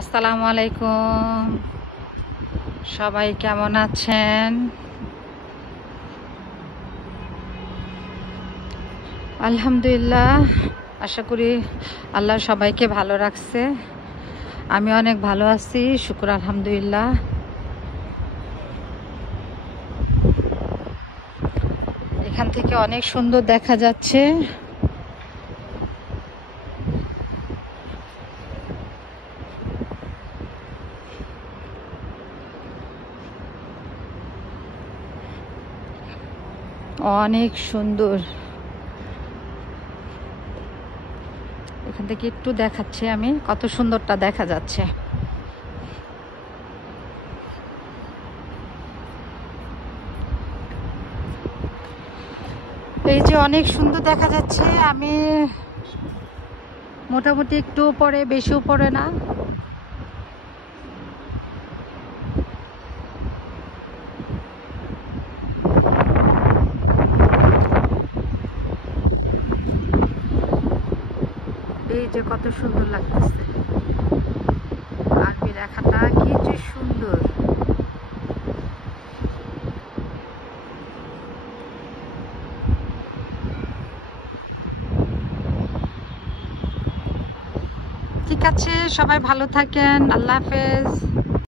আসসালামু আলাইকুম। সবাই কেমন আছেন? আলহামদুলিল্লাহ, আশা করি আল্লাহ সবাইকে ভালো রাখছে। আমি অনেক ভালো আছি, শুকর আলহামদুলিল্লাহ। এখান থেকে অনেক সুন্দর দেখা যাচ্ছে। অনেক সুন্দর। এখান থেকে একটু দেখাচ্ছি আমি, কত সুন্দরটা দেখা যাচ্ছে। এই যে অনেক সুন্দর দেখা যাচ্ছে। আমি মোটামুটি একটু উপরে, বেশি উপরে না। এই যে কত সুন্দর লাগতেছে, আরবি লেখাটা কি যে সুন্দর। ঠিক আছে, সবাই ভালো থাকেন, আল্লাহ হাফেজ।